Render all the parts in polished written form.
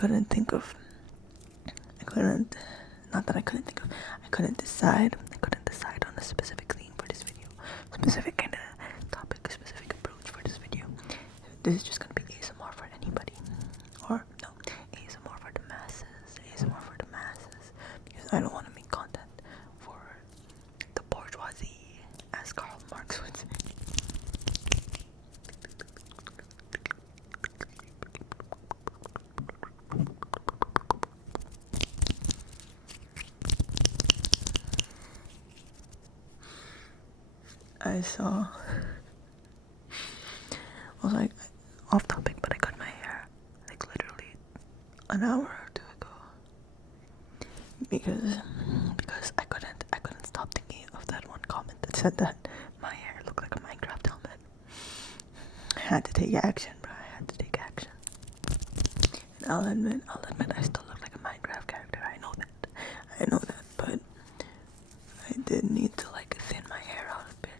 couldn't think of, I couldn't, not that I couldn't think of, I couldn't decide on a specific theme for this video, specific kind of topic, specific approach for this video. This is just gonna be ASMR for anybody, or no, ASMR for the masses, because I don't want to make content for the bourgeoisie, as Karl Marx would say. I was like, off topic, but I cut my hair like literally an hour or two ago because I couldn't stop thinking of that one comment that said that my hair looked like a Minecraft helmet. I had to take action, bro. I had to take action. And I'll admit, I still look like a Minecraft character. I know that, but I did need to like thin my hair out a bit.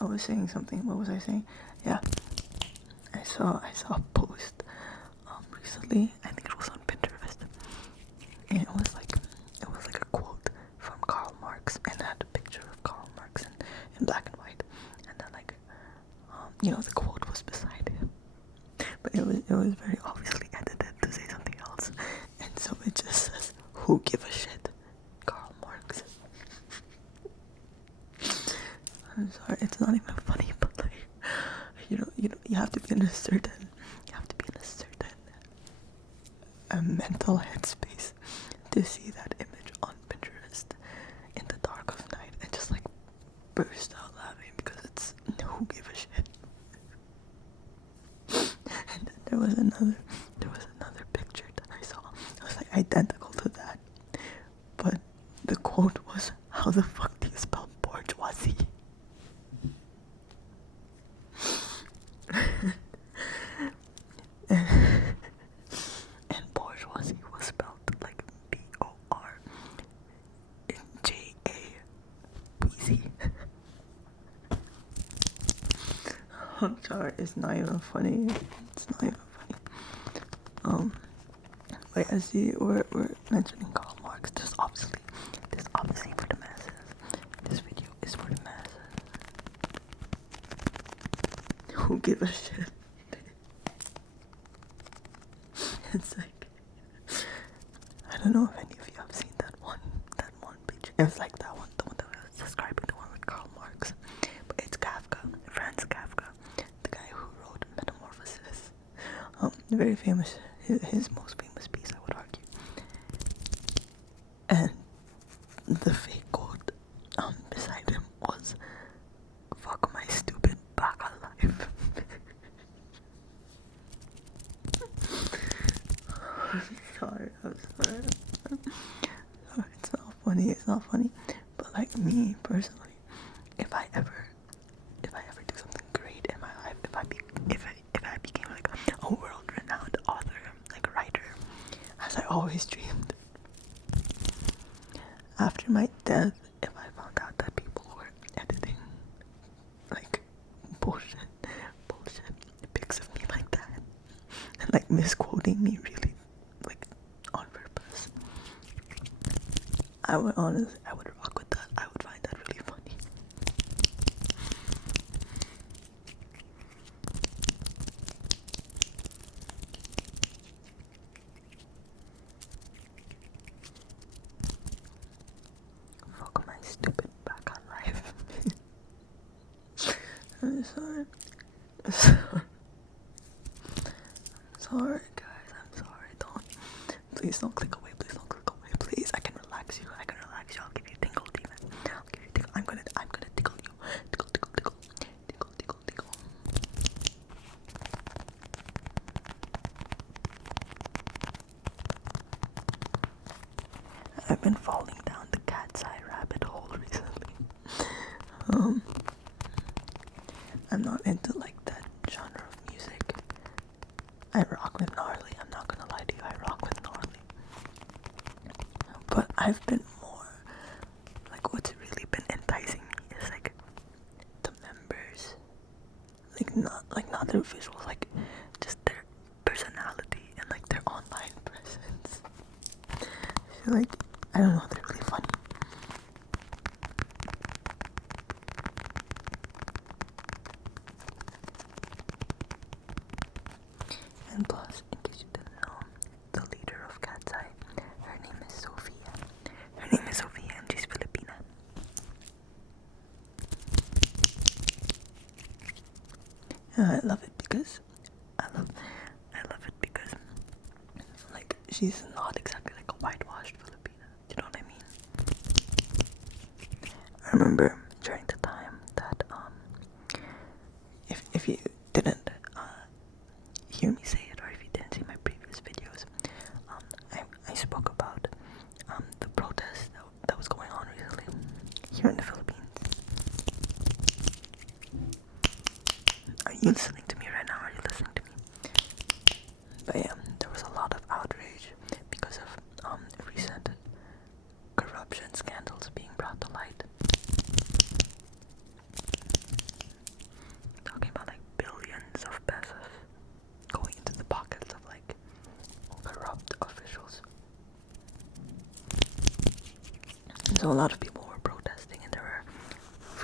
I was saying something. What was I saying? Yeah, I saw a post recently. I think it was on Pinterest, and it was like a quote from Karl Marx, and it had a picture of Karl Marx in black and white, and then like the quote was beside him, but it was very obviously edited to say something else, and so it just says, "Who give a shit, Karl Marx." I'm sorry, it's not even funny, but like, you have to be in a certain mental headspace to see that image on Pinterest in the dark of night and just like burst out laughing because it's who give a shit. And then there was another picture that I saw. It was like identical to that, but the quote was, "How the fuck do you spell bourgeoisie?" And bourgeoisie was spelled like BORJABZ. I'm sorry, it's not even funny. Wait, I see we're mentioning Karl Marx. This obviously for the masses. This video is for the masses. Who give a shit? It's like, I don't know if any of you have seen that one picture. It was like that one, the one that was describing the one with Karl Marx. But it's Kafka, Franz Kafka, the guy who wrote Metamorphosis. Very famous, his most famous piece, I would argue. And the fake quote beside him was, "Fuck my stupid baka life." I'm sorry. It's not funny. But like me personally, if I ever do something great in my life, if I became like a world-renowned author, like a writer, as I always dreamed, after my death, if I found out that people were editing like bullshit pics of me like that, and like misquoting me really like on purpose, I would rock with that. I would find that really funny. Fuck my stupid back on life. I'm sorry. Sorry, guys. I'm sorry. Please don't click away. Please, I can relax you. I'll give you tingles even. I'm gonna tickle you. Tickle. I've been falling down the cat's eye rabbit hole recently. I'm not into like that genre of music. I rock with gnarly. I'm not gonna lie to you. I rock with gnarly. But I've been more like, what's really been enticing me is like the members feel like, I don't know, they're really funny. And plus, in case you didn't know, the leader of Cat's Eye, her name is Sophia. Her name is Sophia and she's Filipina. I love it because like she's not exactly like a whitewashed Filipina. You know what I mean? I remember during the time that if you didn't hear me say it, or if you didn't see my previous videos, I spoke about the protest that was going on recently here in the Philippines. Are you listening to me right now? Are you listening to me? But yeah, there was a lot of outrage because of recent corruption scandals being brought to light. Talking about like billions of pesos going into the pockets of like corrupt officials. And so a lot of people were protesting, and there were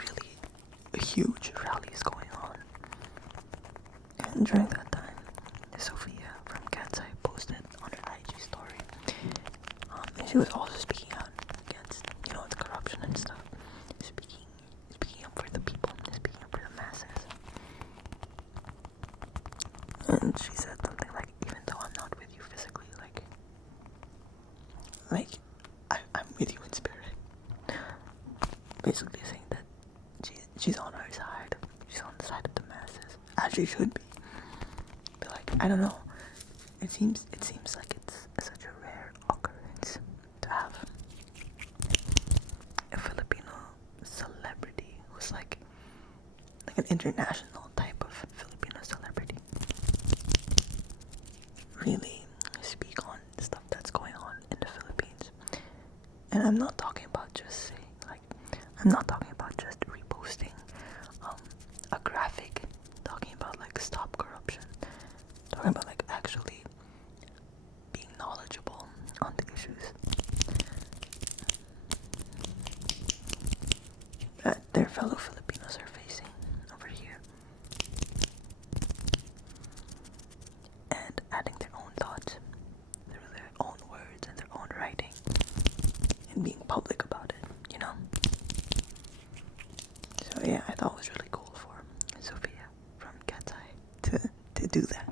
really huge rallies going on. And during that time, Sophia from Cat's Eye posted on her IG story, and she was also speaking out against, you know, the corruption and stuff. Speaking up for the people, speaking up for the masses. And she said something like, even though I'm not with you physically, I'm with you in spirit. Basically saying that she's on our side. She's on the side of the masses, as she should be. But like, I don't know. It seems like it's such a rare occurrence to have a Filipino celebrity who's like an international type of Filipino celebrity really speak on stuff that's going on in the Philippines. And I'm not talking about just saying, like, I'm not talking about just reposting a graphic talking about like stop corruption. Talking about like actually being knowledgeable on the issues that their fellow Filipinos are facing over here, and adding their own thoughts through their own words and their own writing, and being public about it, you know? So yeah, I thought it was really cool for Sophia from Cat's Eye to do that.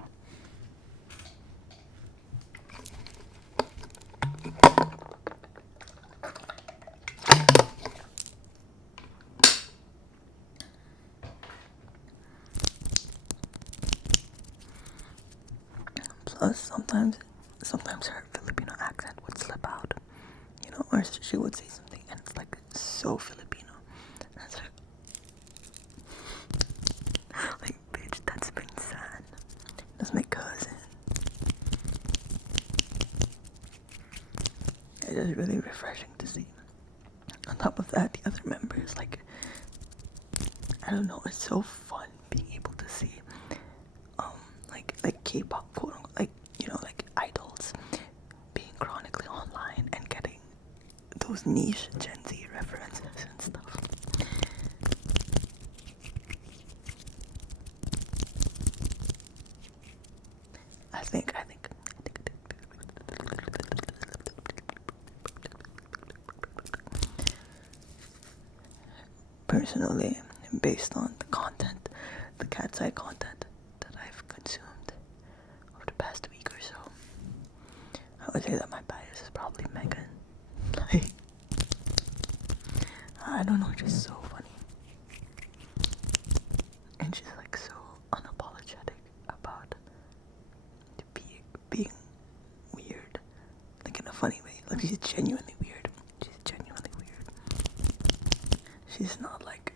Plus, sometimes her Filipino accent would slip out, you know, or she would say something and it's like so Filipino. And it's like, bitch, that's Pinsan. That's my cousin. It's just really refreshing to see. On top of that, the other members, like, I don't know, it's so fun being able to see like K-pop, quote unquote, like, you know, like idols being chronically online and getting those niche Gen Z references and stuff. I think personally, based on the content, the Cat's Eye content that I've consumed over the past week or so, I would say that my bias is probably Megan. Like, I don't know, just so funny. And she's like so unapologetic about being weird, like in a funny way. Like, she's genuinely weird. She's not like,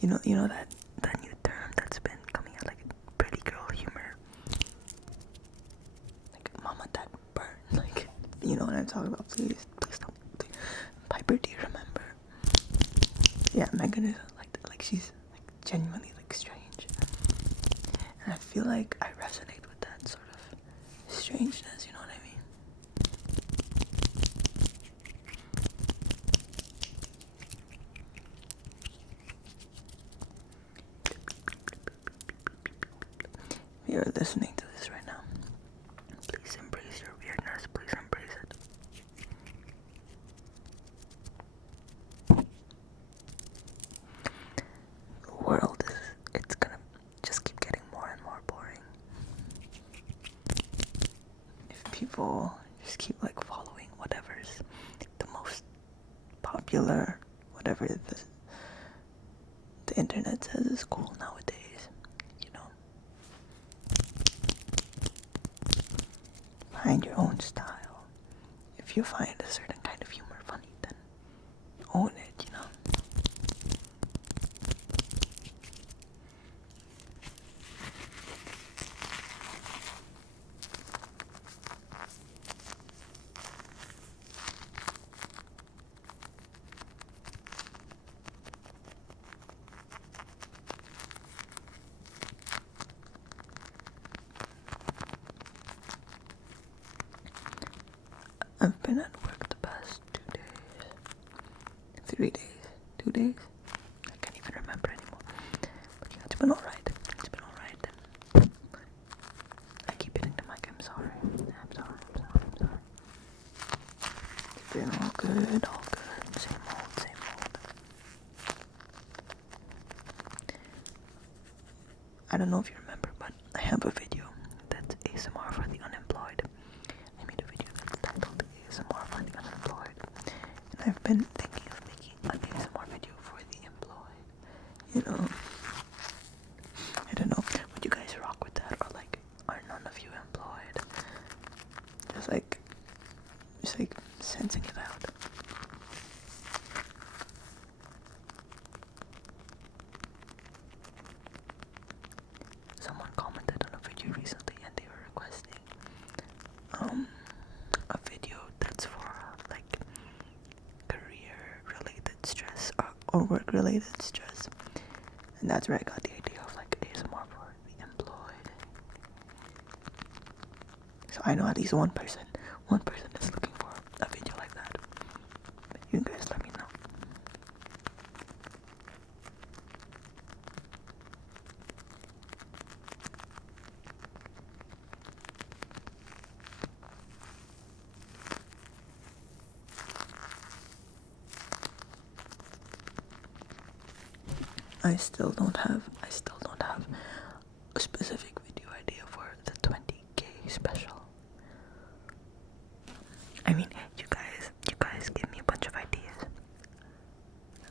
you know that new term that's been coming out, like pretty girl humor, like mama dad burn, like, you know what I'm talking about. Please don't. Please. Piper, do you remember? Yeah, Megan is like she's like genuinely like strange, and I feel like I resonate with that sort of strangeness. You know what I mean? are listening to this right now, please embrace your weirdness. Please embrace it. The world it's gonna just keep getting more and more boring. If people just keep like following whatever's the most popular, whatever the internet says is cool nowadays, you know. Find your own style. If you find a certain kind of humor funny, then own it, you know. I've been at work the past 2 days, 3 days, 2 days. I can't even remember anymore. But yeah, it's been alright. It's been alright. I keep hitting the mic. I'm sorry. I'm sorry. It's been all good, all good. Same old, same old. I don't know if you remember, but I have a video that's ASMR for the unemployed. I made a video that's titled ASMR for the unemployed. And I've been thinking of making an ASMR video for the employed. You know, I don't know. Would you guys rock with that? Or like, are none of you employed? Just like sensing it out. Someone commented on a video recently and they were requesting a video that's for like career related stress or work related stress, and that's where I got the idea of like ASMR for the employed. So I know at least one person is looking for a video like that. You guys let me know. I still don't have a specific video idea for the 20K special. I mean, you guys give me a bunch of ideas,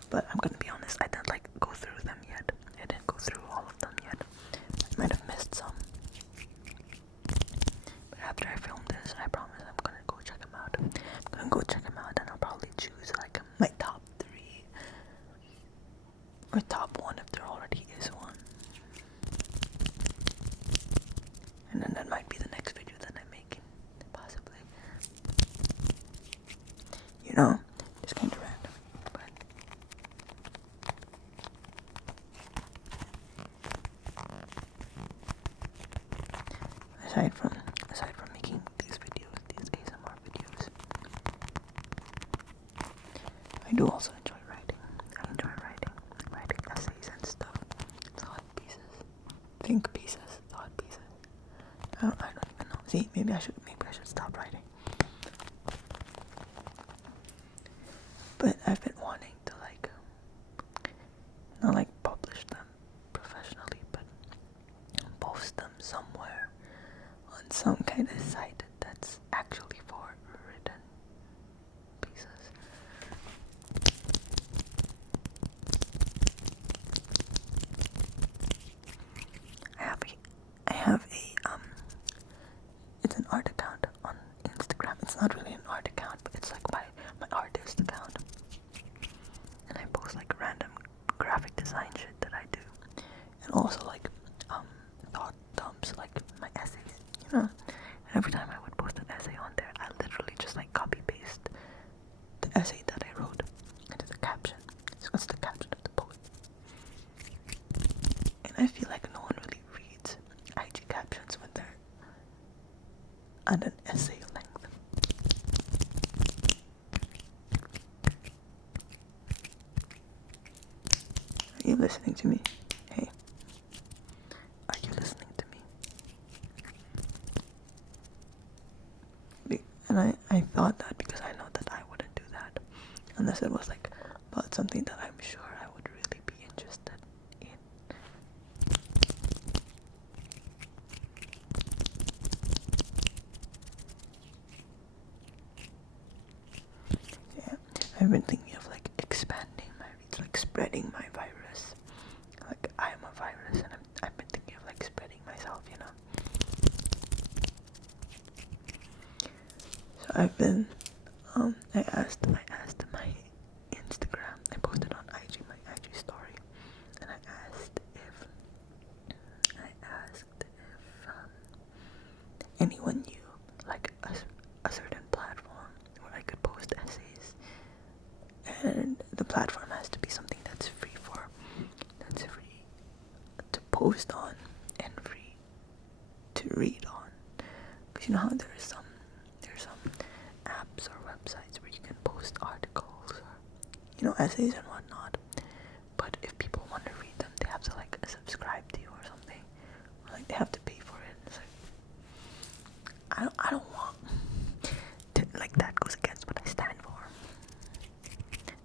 but I'm gonna be honest, I didn't like go through them yet. I didn't go through all of them yet. I might have missed some. But after I film this, I promise I'm gonna go check them out. I'm gonna go check them out and I'll probably choose like my top 3 or top 1 if there already is one. And then that might be the next video that I'm making, possibly. You know, it's kind of random, but aside from making these videos, these ASMR videos, I do also enjoy writing. I enjoy writing essays and stuff, thought pieces, think pieces, thought pieces. I don't even know. See, maybe I should stop writing. But I've been wanting to like, not like publish them professionally, but post them somewhere on some kind of site that's actually for written pieces. I have a it's an art account on Instagram. It's not really an art account, but it's like my artist account. And I post like random graphic design shit that I do. And also like thought dumps, like my essays, you know. And every time I would post an essay on there, I literally just like copy paste the essay that I wrote into the caption. So it's the caption of the post. And I feel like no one really reads IG captions when they're at an essay length. Are you listening to me? Hey, are you listening to me? I've been thinking of like expanding my reach, like spreading my virus. Like I am a virus, and I've been thinking of like spreading myself, you know. So I've been, I asked my Instagram. I posted on IG, my IG story, and I asked if anyone knew like a certain platform where I could post essays, and the platform has to be something that's free to post on and free to read on. Because you know how there's some apps or websites where you can post articles or, you know, essays and whatnot, but if people want to read them, they have to like subscribe to you or something, or like they have to pay for it. It's like I don't want to, like, that goes against what I stand for.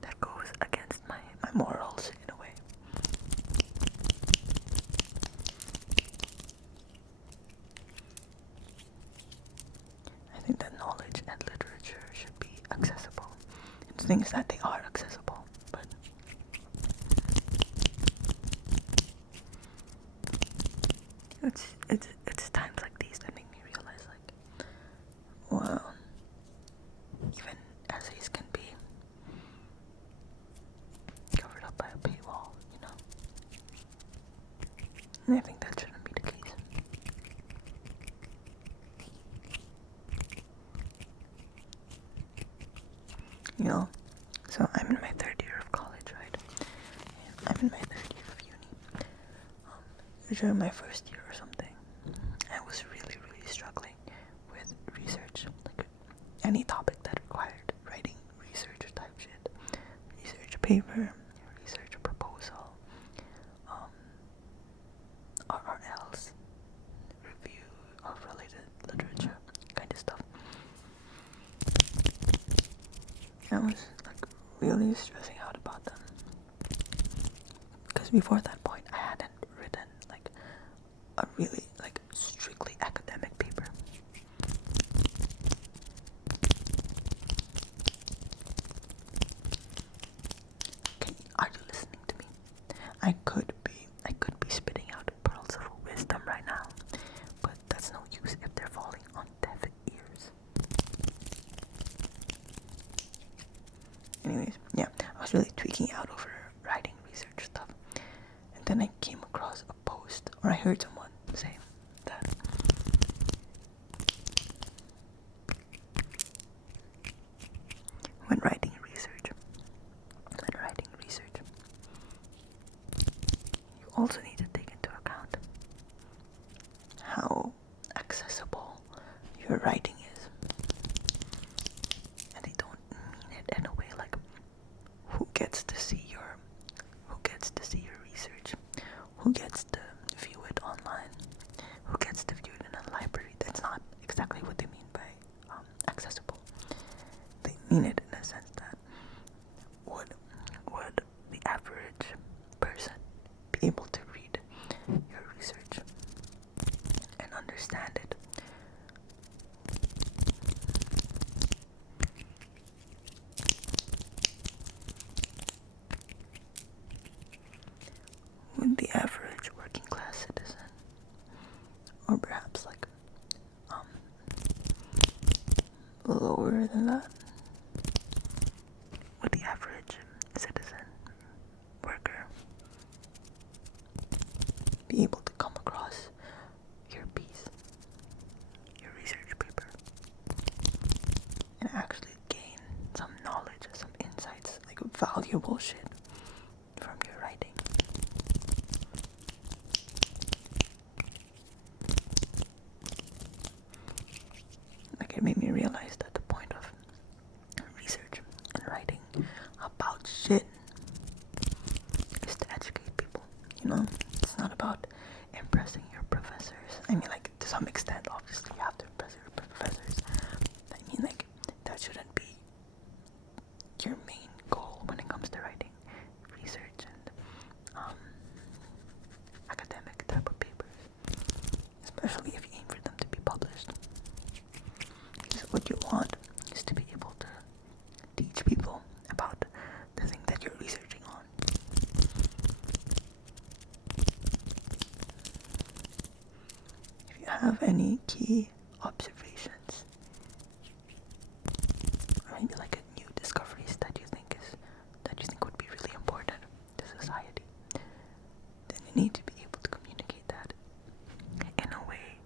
That goes against my morals in a way. I think that knowledge and literature should be accessible. It's things that they are accessible, but it's times like these that make me realize, like, well, even essays can be covered up by a paywall, you know. And I think that shouldn't be the case. You know, so I'm in my third year of college, right? I'm in my third year of uni. During my first year or something, I was really, really struggling with research, like any topic that required writing research type shit, research paper, research proposal, RRLs, review of related literature, kind of stuff. I was like really stressing out about them, because before that point I hadn't written like a really like strictly academic paper. Are you listening to me? I could be spitting out pearls of wisdom right now, but that's no use if they're falling on deaf ears. Anyways, yeah, I was really tweaking out over writing research stuff, and then I came across a post, or I heard someone say that when writing research, you also need to take into account how accessible your writing is. And they don't mean it in a way like who gets to see your research, who gets to view it online, who gets to view it in a library. That's not exactly what they mean by accessible. They mean it in a sense that would the average person be able to read your research and understand it? Would the average working class citizen, or perhaps like lower than that, would the average citizen, worker, be able to come across your piece, your research paper, and actually gain some knowledge, some insights, like valuable shit from your writing? Like, it made me realize that the point of research and writing about shit is to educate people, you know? It's not about impressing your professors. I mean, like, to some extent, obviously, you have to impress your professors. I mean, like, that shouldn't be your main goal when it comes to writing research and academic type of papers, especially if you aim for them to be published. Because what you want is to be able to teach people about have any key observations, or maybe like a new discoveries that you think would be really important to society, then you need to be able to communicate that in a way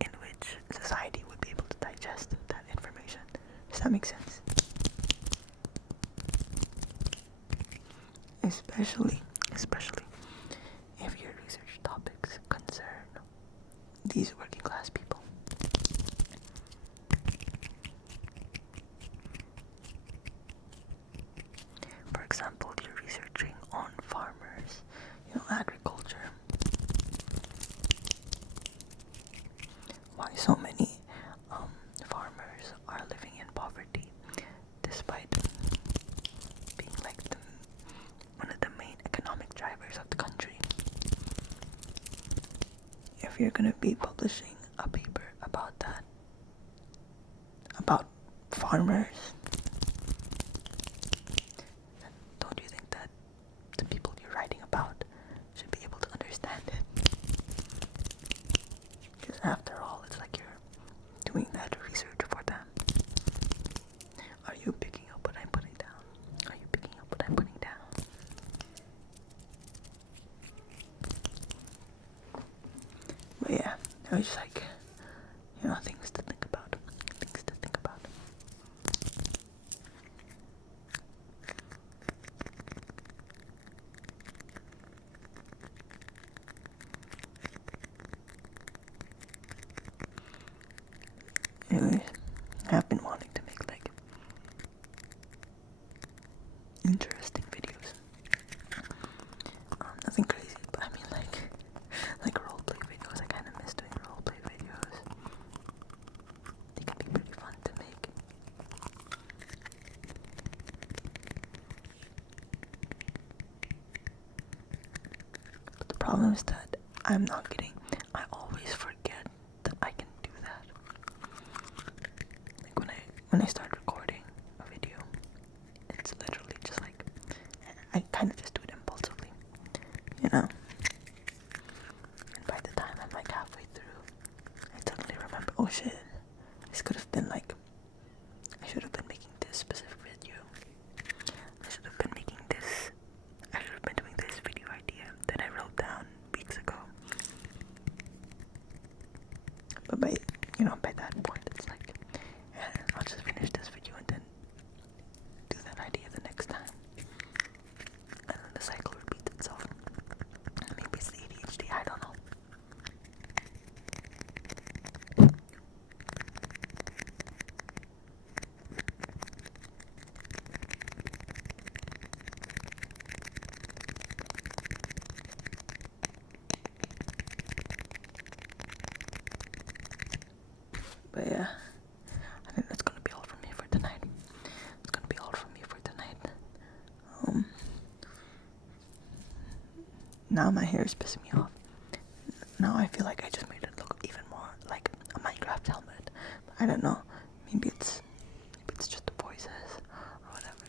in which society would be able to digest that information. Does that make sense? Especially if your research topics concern these working class people. For example, you're researching on farmers, agriculture. Why so many farmers are living in poverty despite being like one of the main economic drivers of the country. If you're going to be publishing a paper about that, about farmers, don't you think that the people you're writing about should be able to understand it? Because after all, it's like you're doing that research for them. Are you picking up what I'm putting down? Are you picking up what I'm putting down? But yeah, it was just like, things to think about. Things to think about. Anyways, I've been wanting to make like interesting videos. Nothing crazy, but I mean like roleplay videos. I kind of miss doing roleplay videos. They can be pretty fun to make. But the problem is that I always forget that I can do that. Like when I start recording a video, it's literally just like, I kind of just do it impulsively, And by the time I'm like halfway through, I suddenly remember, oh shit, this could have been like, I should have been making this specific video. I should have been doing this video idea that I wrote down weeks ago. But by that point, it's like, I'll just finish this video and then do that idea the next time. And then the cycle repeats itself. Maybe it's the ADHD, I don't know. But yeah, I think that's gonna be all from me for tonight. Now my hair is pissing me off. Now I feel like I just made it look even more like a Minecraft helmet. I don't know. Maybe it's just the voices or whatever.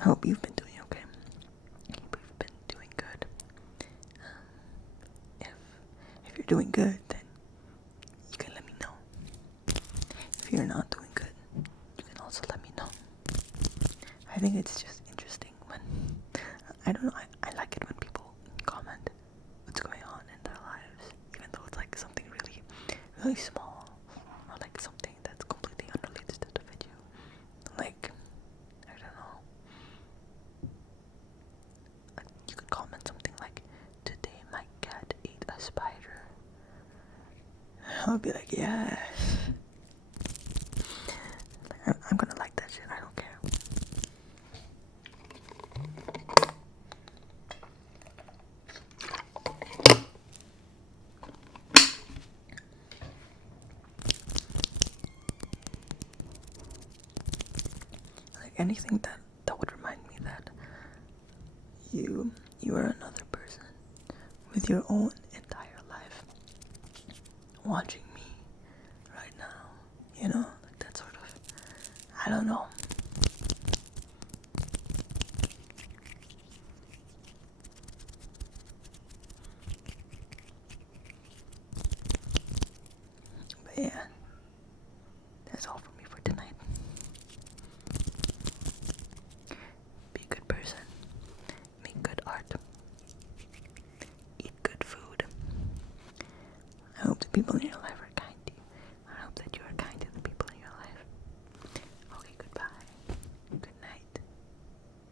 I hope you've been doing okay. I hope you've been doing good. If you're doing good, then you can let me know. If you're not doing good, you can also let me know. I think it's just interesting when, I don't know, I like it when people comment what's going on in their lives, even though it's like something really, really small, or like something that's completely unrelated to the video. Like, I don't know, you could comment something like, today my cat ate a spider. I'll be like, yes. I'm gonna like that shit, I don't care. Like anything that would remind me that you are another person with your own entire life watching me right now, like that sort of, I don't know. people in your life.